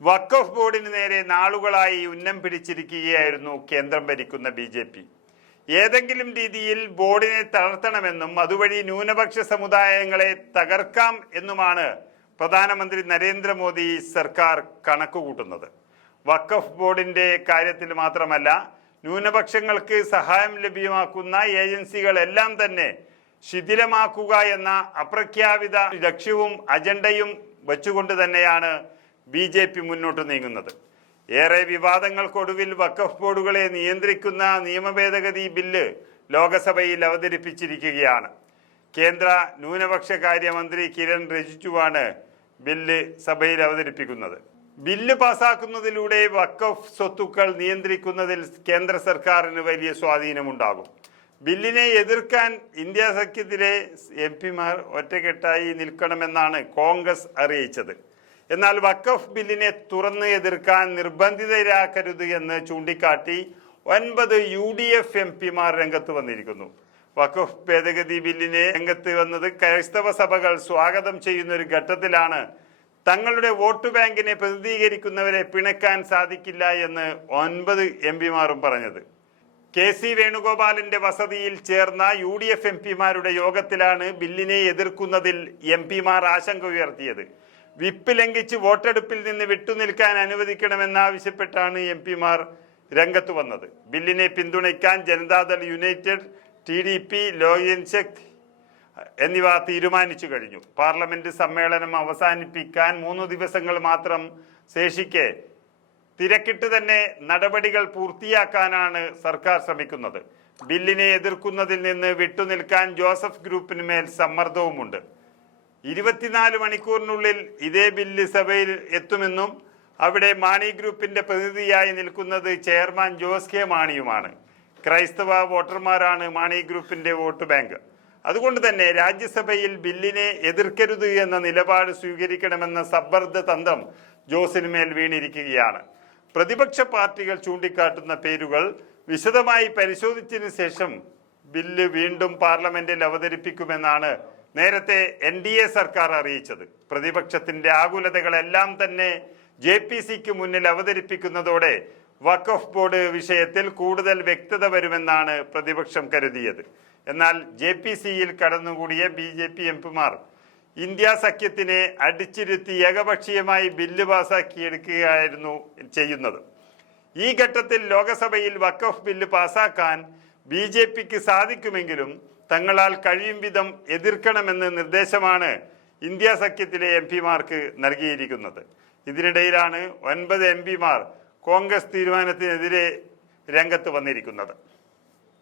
വഖഫ് ബോർഡിന് നേരെ നാളുകളായി ഉന്നം പിടിച്ചിരിക്കുകയായിരുന്നു കേന്ദ്രം ഭരിക്കുന്ന BJP. ഏതെങ്കിലും രീതിയിൽ ബോർഡിനെ തളർത്തണമെന്നും അതുവഴി ന്യൂനപക്ഷ സമുദായങ്ങളെ തകർക്കാം എന്നുമാണ് പ്രധാനമന്ത്രി നരേന്ദ്രമോദി സർക്കാർ കണക്കുകൂട്ടുന്നത്. വഖഫ് ബോർഡിന്റെ കാര്യത്തിൽ മാത്രമല്ല, ന്യൂനപക്ഷങ്ങൾക്ക് സഹായം ലഭ്യമാക്കുന്ന ഏജൻസികളെല്ലാം തന്നെ ശിഥിലമാക്കുക എന്ന അപ്രഖ്യാപിത ലക്ഷ്യവും അജണ്ടയും വെച്ചുകൊണ്ട് തന്നെയാണ് BJP മുന്നോട്ട് നീങ്ങുന്നത്. ഏറെ വിവാദങ്ങൾക്കൊടുവിൽ വഖഫ് ബോർഡുകളെ നിയന്ത്രിക്കുന്ന നിയമഭേദഗതി ബില്ല് ലോകസഭയിൽ അവതരിപ്പിച്ചിരിക്കുകയാണ്. കേന്ദ്ര ന്യൂനപക്ഷ കാര്യമന്ത്രി കിരൺ റിജിജുവാണ് ബില്ല് സഭയിൽ അവതരിപ്പിക്കുന്നത്. ബില്ല് പാസാക്കുന്നതിലൂടെ വഖഫ് സ്വത്തുക്കൾ നിയന്ത്രിക്കുന്നതിൽ കേന്ദ്ര സർക്കാരിന് വലിയ സ്വാധീനമുണ്ടാകും. ബില്ലിനെ എതിർക്കാൻ ഇന്ത്യ സഖ്യത്തിലെ MP-മാർ ഒറ്റക്കെട്ടായി നിൽക്കണമെന്നാണ് കോൺഗ്രസ് അറിയിച്ചത്. എന്നാൽ വഖഫ് ബില്ലിനെ തുറന്ന് എതിർക്കാൻ നിർബന്ധിതരാക്കരുത് എന്ന് ചൂണ്ടിക്കാട്ടി 9 UDF MP-മാർ രംഗത്ത് വന്നിരിക്കുന്നു. വഖഫ് ഭേദഗതി ബില്ലിനെ രംഗത്ത് വന്നത് ക്രൈസ്തവ സഭകൾ സ്വാഗതം ചെയ്യുന്ന ഒരു ഘട്ടത്തിലാണ്. തങ്ങളുടെ വോട്ട് ബാങ്കിനെ പ്രതിനിധീകരിക്കുന്നവരെ പിണക്കാൻ സാധിക്കില്ല എന്ന് 9 MP-മാരും പറഞ്ഞത്. KC വേണുഗോപാലിന്റെ വസതിയിൽ ചേർന്ന UDF MP-മാരുടെ യോഗത്തിലാണ് ബില്ലിനെ എതിർക്കുന്നതിൽ MP-മാർ ആശങ്ക ഉയർത്തിയത്. വിപ്പ് ലംഘിച്ച് വോട്ടെടുപ്പിൽ നിന്ന് വിട്ടുനിൽക്കാൻ അനുവദിക്കണമെന്നാവശ്യപ്പെട്ടാണ് MP-മാർ രംഗത്ത് വന്നത്. ബില്ലിനെ പിന്തുണയ്ക്കാൻ ജനതാദൾ യുണൈറ്റഡ്, TDP, ലോക് ജനശക്തി എന്നിവ തീരുമാനിച്ചു കഴിഞ്ഞു. പാർലമെന്റ് സമ്മേളനം അവസാനിപ്പിക്കാൻ 3 ദിവസങ്ങൾ മാത്രം ശേഷിക്കെ തിരക്കിട്ട് തന്നെ നടപടികൾ പൂർത്തിയാക്കാനാണ് സർക്കാർ ശ്രമിക്കുന്നത്. ബില്ലിനെ എതിർക്കുന്നതിൽ നിന്ന് വിട്ടുനിൽക്കാൻ ജോസഫ് ഗ്രൂപ്പിന് മേൽ സമ്മർദ്ദവുമുണ്ട്. 24 മണിക്കൂറിനുള്ളിൽ ഇതേ ബില്ല് സഭയിൽ എത്തുമെന്നും അവിടെ മാണി ഗ്രൂപ്പിന്റെ പ്രതിനിധിയായി നിൽക്കുന്നത് ചെയർമാൻ ജോസ് കെ മാണിയുമാണ്. ക്രൈസ്തവ വോട്ടർമാരാണ് മാണി ഗ്രൂപ്പിന്റെ വോട്ട് ബാങ്ക്. അതുകൊണ്ട് തന്നെ രാജ്യസഭയിൽ ബില്ലിനെ എതിർക്കരുത് എന്ന നിലപാട് സ്വീകരിക്കണമെന്ന സമ്മർദ്ദ തന്ത്രം ജോസിന് മേൽ വീണിരിക്കുകയാണ്. പ്രതിപക്ഷ പാർട്ടികൾ ചൂണ്ടിക്കാട്ടുന്ന പേരുകൾ വിശദമായി പരിശോധിച്ചതിനു ശേഷം ബില്ല് വീണ്ടും പാർലമെന്റിൽ അവതരിപ്പിക്കുമെന്നാണ് നേരത്തെ NDA സർക്കാർ അറിയിച്ചത്. പ്രതിപക്ഷത്തിന്റെ ആകുലതകളെല്ലാം തന്നെ JPCക്ക് മുന്നിൽ അവതരിപ്പിക്കുന്നതോടെ വഖഫ് ബോർഡ് വിഷയത്തിൽ കൂടുതൽ വ്യക്തത വരുമെന്നാണ് പ്രതിപക്ഷം കരുതിയത്. എന്നാൽ JPCയിൽ കടന്നുകൂടിയ BJP MP-മാർ ഇന്ത്യ സഖ്യത്തിനെ അടിച്ചിരുത്തി ഏകപക്ഷീയമായി ബില്ല് പാസാക്കിയെടുക്കുകയായിരുന്നു ചെയ്യുന്നത്. ഈ ഘട്ടത്തിൽ ലോകസഭയിൽ വഖഫ് ബില്ല് പാസാക്കാൻ BJPക്ക് സാധിക്കുമെങ്കിലും തങ്ങളാൽ കഴിയും വിധം എതിർക്കണമെന്ന നിർദ്ദേശമാണ് ഇന്ത്യ സഖ്യത്തിലെ MP-മാർക്ക് നൽകിയിരിക്കുന്നത്. ഇതിനിടയിലാണ് 9 MP-മാർ കോൺഗ്രസ് തീരുമാനത്തിനെതിരെ രംഗത്ത് വന്നിരിക്കുന്നത്.